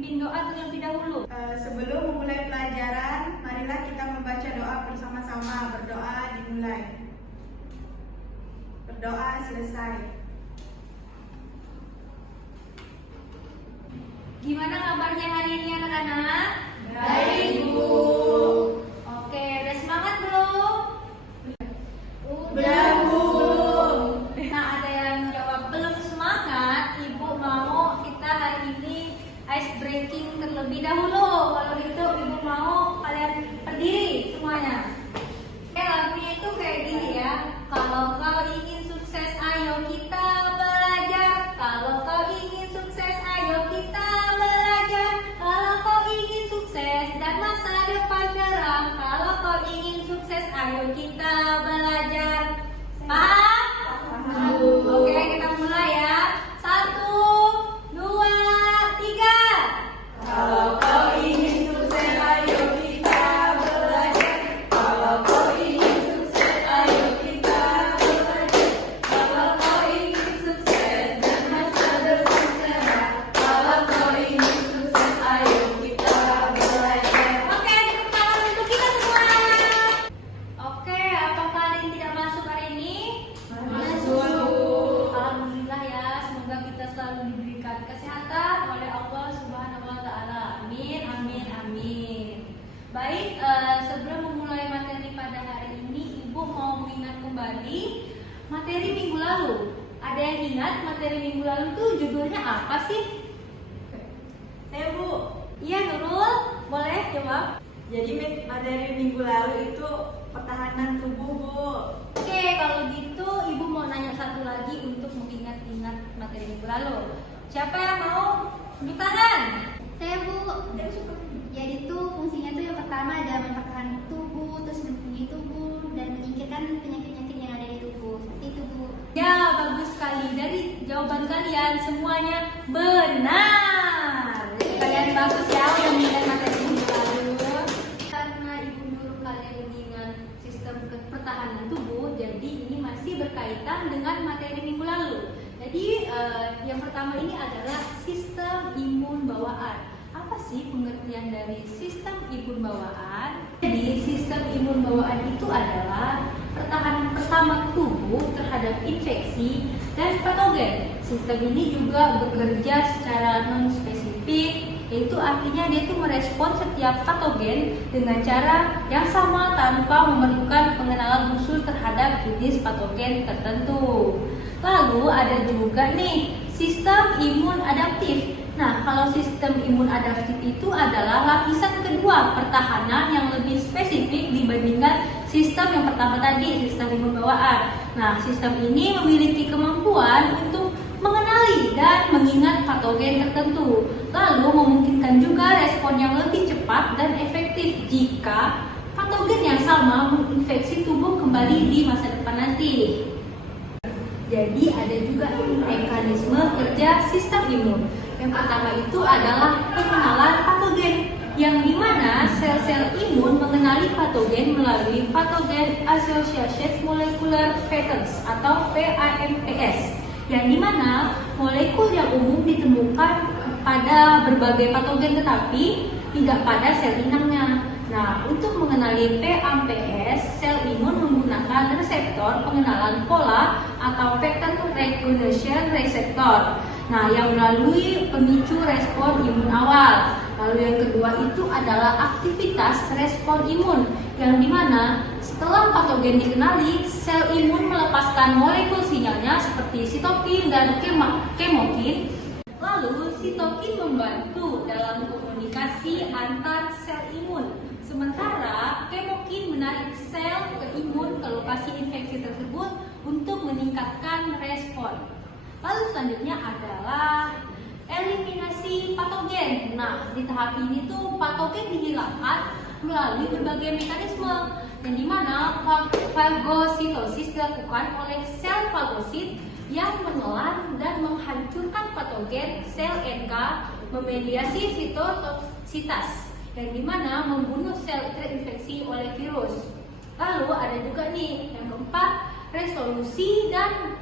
pimpin doa terlebih dahulu. Sebelum memulai pelajaran, marilah kita membaca doa bersama-sama. Berdoa dimulai. Berdoa selesai. Gimana kabarnya hari ini anak-anak? Baik, Bu. Oke, udah semangat belum? Belum, Bu. Nah, ada yang jawab belum semangat. Ibu mau kita hari ini ice breaking terlebih dahulu. Kalau gitu Ibu mau kalian berdiri semuanya. Lagunya itu kayak gini ya. Kalau kau ingin sukses, ayo kita belajar. Kalau kau ingin sukses, ayo kita belajar. Kalau kau ingin sukses dan masa depan cerah. Kalau kau ingin sukses, ayo kita belajar. Paham? Oke, kita mulai ya. 1, 2, 3. Kalau kau ingin sukses, ayo kita belajar. Kalau kau ingin sukses, ayo kita belajar. Kalau kau ingin sukses dan masa depan cerah. Kalau kau ingin sukses, ayo kita belajar. Oke, tepuk tangan untuk kita semua. Oke, apakah ada yang tidak masuk hari ini? Masuk. Alhamdulillah ya, semoga kita selalu diberikan kesehatan oleh Allah Subhanahu wa taala. Amin, amin, amin. Baik, sebelum memulai materi pada hari ini, Ibu mau mengingat kembali materi minggu lalu. Ada yang ingat materi minggu lalu tuh judulnya apa sih? Saya, Bu. Iya, Nurul, boleh jawab? Jadi materi minggu lalu itu pertahanan tubuh, Bu. Oke, kalau gitu Ibu mau nanya satu lagi untuk mengingat-ingat materi minggu lalu. Siapa yang mau tunjuk tangan? Saya, Bu. Jadi itu fungsinya tuh yang pertama ada mempertahankan tubuh, terus melindungi tubuh dan menyingkirkan penyakit-penyakit yang ada di tubuh. Seperti itu, Bu. Ya, bagus sekali. Dari jawaban kalian semuanya benar. Jadi kalian bagus ya udah mengingat materi minggu lalu. Karena Ibu nyuruh kalian mengingat sistem pertahanan tubuh, jadi ini masih berkaitan dengan materi minggu lalu. Jadi yang pertama ini adalah sistem imun bawaan. Apa sih pengertian dari sistem imun bawaan? Jadi sistem imun bawaan itu adalah pertahanan pertama tubuh terhadap infeksi dan patogen. Sistem ini juga bekerja secara non-spesifik, yaitu artinya dia itu merespon setiap patogen dengan cara yang sama tanpa memerlukan pengenalan khusus terhadap jenis patogen tertentu. Lalu ada juga nih sistem imun adaptif. Nah, kalau sistem imun adaptif itu adalah lapisan kedua pertahanan yang lebih spesifik dibandingkan sistem yang pertama tadi, sistem imun bawaan. Nah, sistem ini memiliki kemampuan untuk mengenali dan mengingat patogen tertentu, lalu memungkinkan juga respon yang lebih cepat dan efektif jika patogen yang sama menginfeksi tubuh kembali di masa depan nanti. Jadi ada juga mekanisme kerja sistem imun. Yang pertama itu adalah pengenalan patogen, yang dimana sel-sel imun mengenali patogen melalui patogen associated molecular patterns atau PAMPS, yang dimana molekul yang umum ditemukan pada berbagai patogen tetapi tidak pada sel inangnya. Nah, untuk mengenali PAMPS, sel imun menggunakan reseptor pengenalan pola atau pattern recognition receptor. Nah, yang melalui pemicu respon imun awal. Lalu yang kedua itu adalah aktivitas respon imun, yang dimana setelah patogen dikenali, sel imun melepaskan molekul sinyalnya seperti sitokin dan kemokin. Lalu sitokin membantu dalam komunikasi antar sel imun, sementara kemokin menarik sel ke imun ke lokasi infeksi tersebut untuk meningkatkan respon. Lalu selanjutnya adalah eliminasi patogen. Nah, di tahap ini tuh patogen dihilangkan melalui berbagai mekanisme, yang dimana fagositosis dilakukan oleh sel fagosit yang menelan dan menghancurkan patogen sel NK, memediasi sitotoksitas, yang dimana membunuh sel terinfeksi oleh virus. Lalu ada juga nih yang keempat, resolusi dan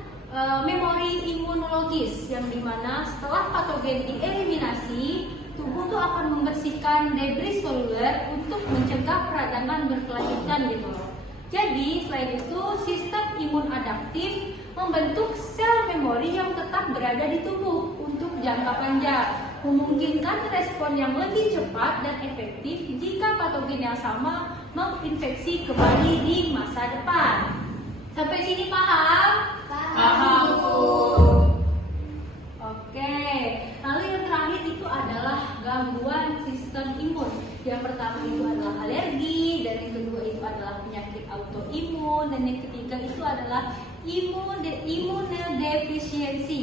memori imunologis, yang dimana setelah patogen dieliminasi, tubuh tuh akan membersihkan debris seluler untuk mencegah peradangan berkelanjutan gitu loh. Jadi selain itu sistem imun adaptif membentuk sel memori yang tetap berada di tubuh untuk jangka panjang, memungkinkan respon yang lebih cepat dan efektif jika patogen yang sama menginfeksi kembali di masa depan. Sampai sini paham? Paham, Bu. Oke, lalu yang terakhir itu adalah gangguan sistem imun. Yang pertama itu adalah alergi, dan yang kedua itu adalah penyakit autoimun, dan yang ketiga itu adalah imunodefisiensi.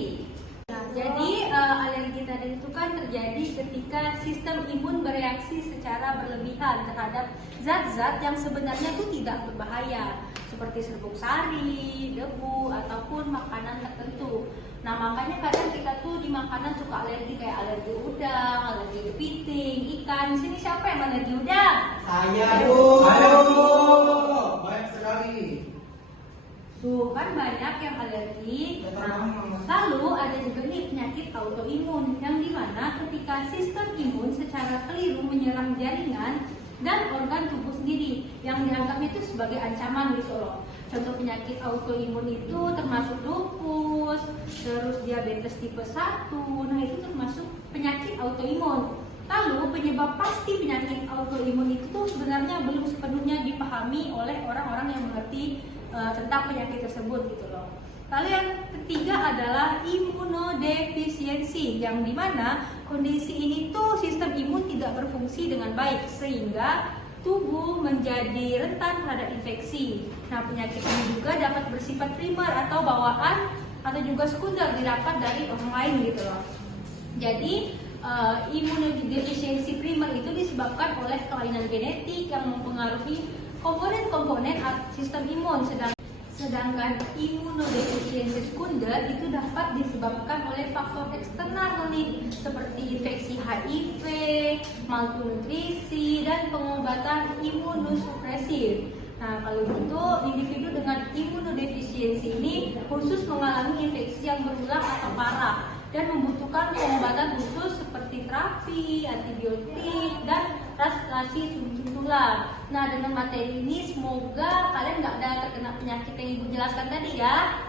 Nah, jadi alergi tadi itu kan terjadi ketika sistem imun bereaksi secara berlebihan terhadap zat-zat yang sebenarnya itu tidak berbahaya, seperti serbuk sari, debu, ataupun makanan tertentu. Nah, makanya kadang kita tuh di makanan suka alergi, kayak alergi udang, alergi kepiting, ikan. Di sini siapa yang alergi udang? Saya, Bu. Ayo, Bu. Banyak sekali. Tuh kan banyak yang alergi. Nah, lalu ada juga nih penyakit autoimun yang dimana ketika sistem imun secara keliru menyerang jaringan dan organ tubuh sendiri yang dianggap itu sebagai ancaman gitu loh. Contoh penyakit autoimun itu termasuk lupus, terus diabetes tipe 1. Nah, itu termasuk penyakit autoimun. Lalu penyebab pasti penyakit autoimun itu tuh sebenarnya belum sepenuhnya dipahami oleh orang-orang yang mengerti tentang penyakit tersebut gitu loh. Lalu yang ketiga adalah imunodefisiensi, yang dimana kondisi ini tuh sistem imun tidak berfungsi dengan baik sehingga tubuh menjadi rentan terhadap infeksi. Nah, penyakit ini juga dapat bersifat primer atau bawaan atau juga sekunder didapat dari orang lain gitu loh. Jadi imunodefisiensi primer itu disebabkan oleh kelainan genetik yang mempengaruhi komponen-komponen sistem imun, sedangkan imunodefisiensi sekunder itu dapat disebabkan oleh faktor eksternal nih, seperti infeksi HIV, malnutrisi, dan pengobatan imunosupresif. Nah, kalau gitu individu dengan imunodefisiensi ini khusus mengalami infeksi yang berulang atau parah dan membutuhkan pengobatan khusus seperti terapi, antibiotik, dan transplantasi sum-sum tulang. Nah, dengan materi ini semoga kalian nggak ada terkena penyakit yang Ibu jelaskan tadi ya.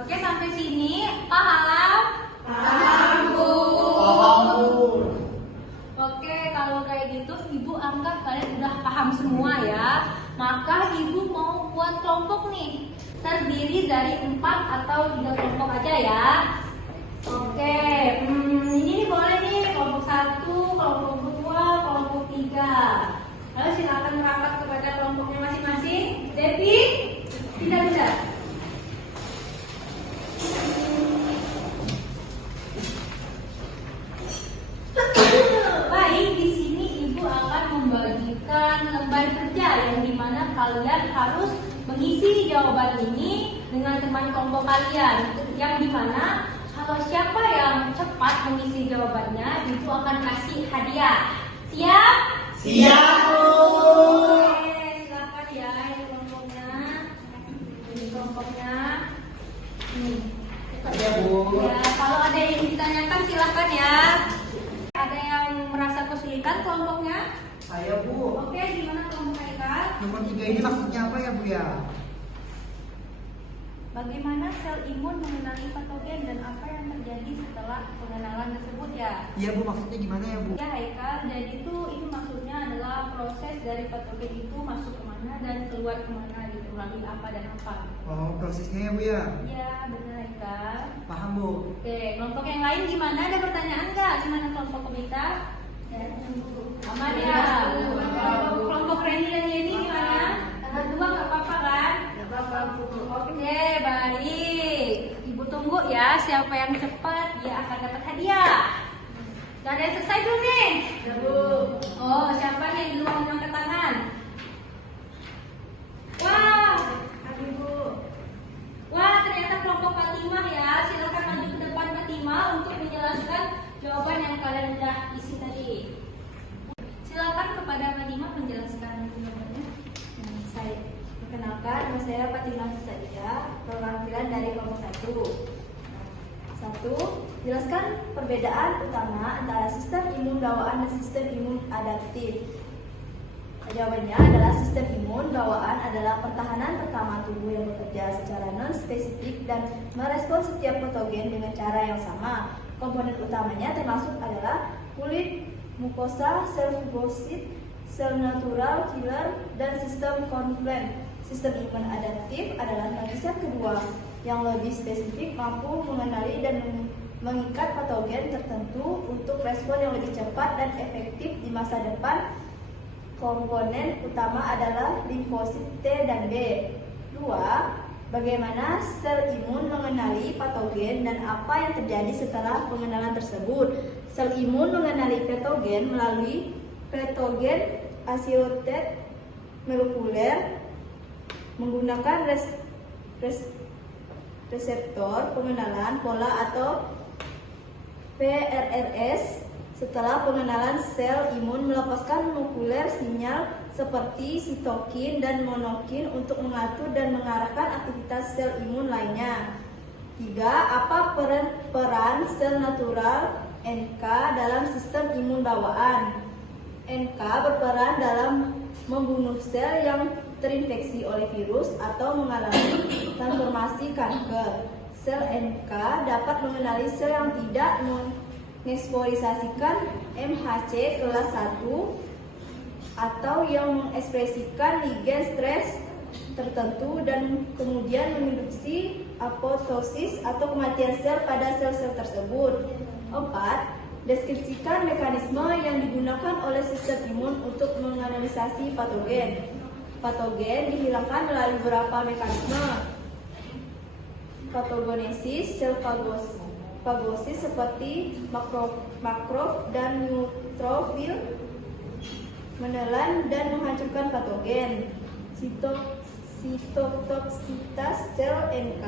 Oke, sampai sini paham? Paham, Bu. Paham, Bu. Oke, kalau kayak gitu Ibu anggap kalian udah paham semua ya. Maka Ibu mau buat kelompok nih, terdiri dari 4 atau 3 kelompok aja ya. Oke, ini boleh nih kelompok 1, kelompok 2, kelompok 3. Lalu silakan merapat kepada kelompoknya masing-masing. Devi, tidak bisa. Baik, di sini Ibu akan membagikan lembar kerja yang dimana kalian harus mengisi jawaban ini dengan teman kelompok kalian, yang dimana kalau siapa yang cepat mengisi jawabannya itu akan kasih hadiah. Siap? Siap, Bu. Oke, silakan ya ini kelompoknya. Ini kelompoknya. Ya, Bu. Ya, kalau ada yang ditanyakan silakan ya. Ada yang merasa kesulitan kelompoknya? Saya, Bu. Oke, gimana kelompok Haikal? Nomor 3 ini maksudnya apa ya, Bu ya? Bagaimana sel imun mengenali patogen dan apa yang terjadi setelah pengenalan tersebut ya? Iya, Bu, maksudnya gimana ya, Bu? Ya Haikal, dan itu maksudnya adalah proses dari patogen itu masuk kemana dan keluar kemana gitu, melalui apa dan apa. Oh, prosesnya ya, Bu ya? Iya, benar Haikal. Paham, Bu. Oke, kelompok yang lain gimana? Ada pertanyaan nggak? Gimana kelompok Kobita? Aman ya? Kelompok Randy dan Yeni gimana? Berdua nggak apa-apa kan? Oke, baik. Ibu tunggu ya, siapa yang cepat dia akan dapat hadiah. Udah ada yang selesai belum nih? Ya, Bu. Oh, siapa nih yang duluan angkat tangan? Wah, Bu. wah ternyata kelompok Fatimah ya. Silakan maju ke depan Fatimah untuk menjelaskan jawaban yang kalian udah isi tadi. Silakan kepada Fatimah menjelaskan jawabannya. Saya perkenalkan, nama saya Fatimah Sadia, perwakilan dari kelompok 1. 1 Jelaskan perbedaan utama antara sistem imun bawaan dan sistem imun adaptif. Jawabannya adalah sistem imun bawaan adalah pertahanan pertama tubuh yang bekerja secara non-spesifik dan merespon setiap patogen dengan cara yang sama. Komponen utamanya termasuk adalah kulit, mukosa, sel fibrosit, sel natural killer, dan sistem konflik. Sistem imun adaptif adalah lapisan kedua yang lebih spesifik, mampu mengenali dan mengikat patogen tertentu untuk respon yang lebih cepat dan efektif di masa depan. Komponen utama adalah limfosit T dan B. 2. Bagaimana sel imun mengenali patogen dan apa yang terjadi setelah pengenalan tersebut? Sel imun mengenali patogen melalui patogen associated molekuler menggunakan reseptor pengenalan pola atau PRRS. Setelah pengenalan, sel imun melepaskan molekuler sinyal seperti sitokin dan monokin untuk mengatur dan mengarahkan aktivitas sel imun lainnya. 3. Apa peran sel natural NK dalam sistem imun bawaan? NK berperan dalam membunuh sel yang terinfeksi oleh virus atau mengalami transformasi kanker. Sel NK dapat mengenali sel yang tidak mengekspresisikan MHC kelas 1 atau yang mengekspresikan ligen stres tertentu dan kemudian menginduksi apoptosis atau kematian sel pada sel-sel tersebut. 4. Deskripsikan mekanisme yang digunakan oleh sistem imun untuk menganalisasi patogen. Patogen dihilangkan melalui beberapa mekanisme. Patogenesis, sel fagosis seperti makrofag dan neutrofil menelan dan menghancurkan patogen. Sitotoksitas sel NK.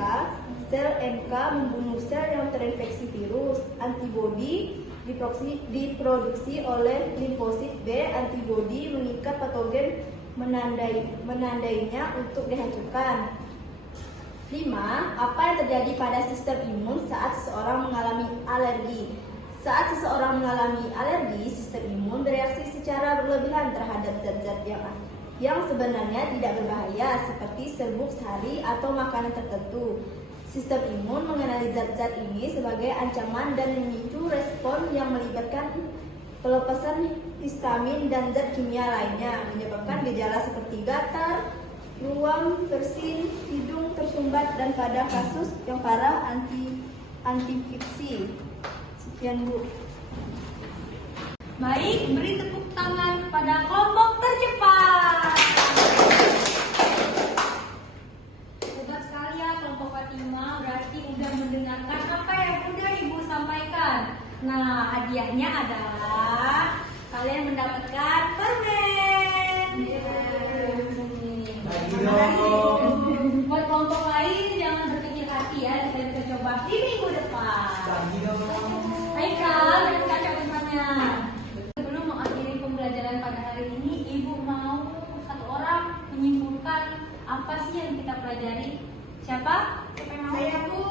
Sel NK membunuh sel yang terinfeksi virus. Antibodi diproduksi oleh limfosit B. Antibodi mengikat patogen menandainya untuk dihancurkan. 5. Apa yang terjadi pada sistem imun saat seseorang mengalami alergi? Saat seseorang mengalami alergi, sistem imun bereaksi secara berlebihan terhadap zat-zat yang sebenarnya tidak berbahaya, seperti serbuk sehari atau makanan tertentu. Sistem imun mengenali zat-zat ini sebagai ancaman dan memicu respon yang melibatkan pelepasan histamin dan zat kimia lainnya, menyebabkan gejala seperti gatal, ruam, bersin, hidung tersumbat, dan pada kasus yang parah antifiksi. Sekian, Bu. Baik, beri tepuk tangan kepada kelompok tercepat. Hebat sekali ya kelompok Fatima, berarti udah mendengarkan apa yang udah Ibu sampaikan. Nah, hadiahnya adalah kalian mendapatkan permen. Buat kelompok lain jangan berkecil hati ya, kita bisa coba di minggu depan. Hai Kak, dan Kak permennya. Sebelum mengakhiri pembelajaran pada hari ini, Ibu mau satu orang menyimpulkan apa sih yang kita pelajari? Siapa? Saya, Bu.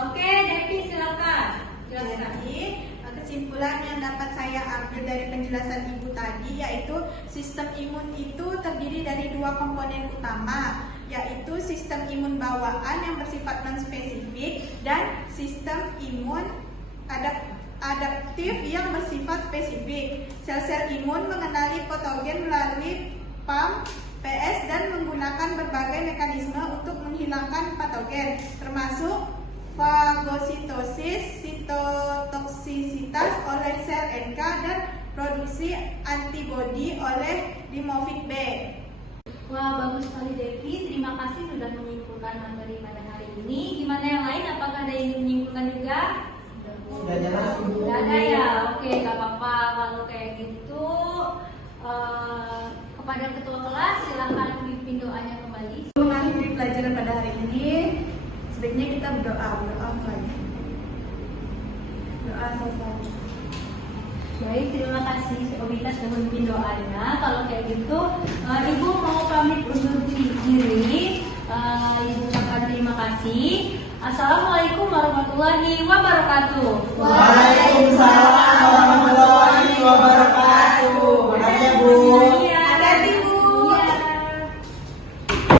Oke, Devi silakan. Jelaskan. Jadi, kesimpulan yang dapat saya ambil dari penjelasan Ibu tadi yaitu sistem imun itu terdiri dari dua komponen utama, yaitu sistem imun bawaan yang bersifat non-spesifik dan sistem imun adaptif yang bersifat spesifik. Sel-sel imun mengenali patogen melalui PAM, PS, dan menggunakan berbagai mekanisme untuk menghilangkan patogen, termasuk fagositosis, sitotoksisitas oleh sel NK, dan produksi antibodi oleh limfosit B. Wah, bagus sekali Devi. Terima kasih sudah menyimpulkan materi pada hari ini. Gimana yang lain? Apakah ada yang menyimpulkan juga? Sudah jelas, Ibu. Sudah ada ya? Oke, gak apa-apa. Kalau kayak gitu, kepada ketua kelas silahkan pimpin doanya kembali. Mengakhiri pelajaran pada hari ini, sebaiknya kita berdoa lagi. Doa selesai. Baik, terima kasih Sobita sudah memimpin doanya. Kalau kayak gitu, Ibu mau pamit undur diri. Ibu ucapkan terima kasih. Assalamualaikum warahmatullahi wabarakatuh. Waalaikumsalam warahmatullahi wabarakatuh. Makasih ya Bu. Iya.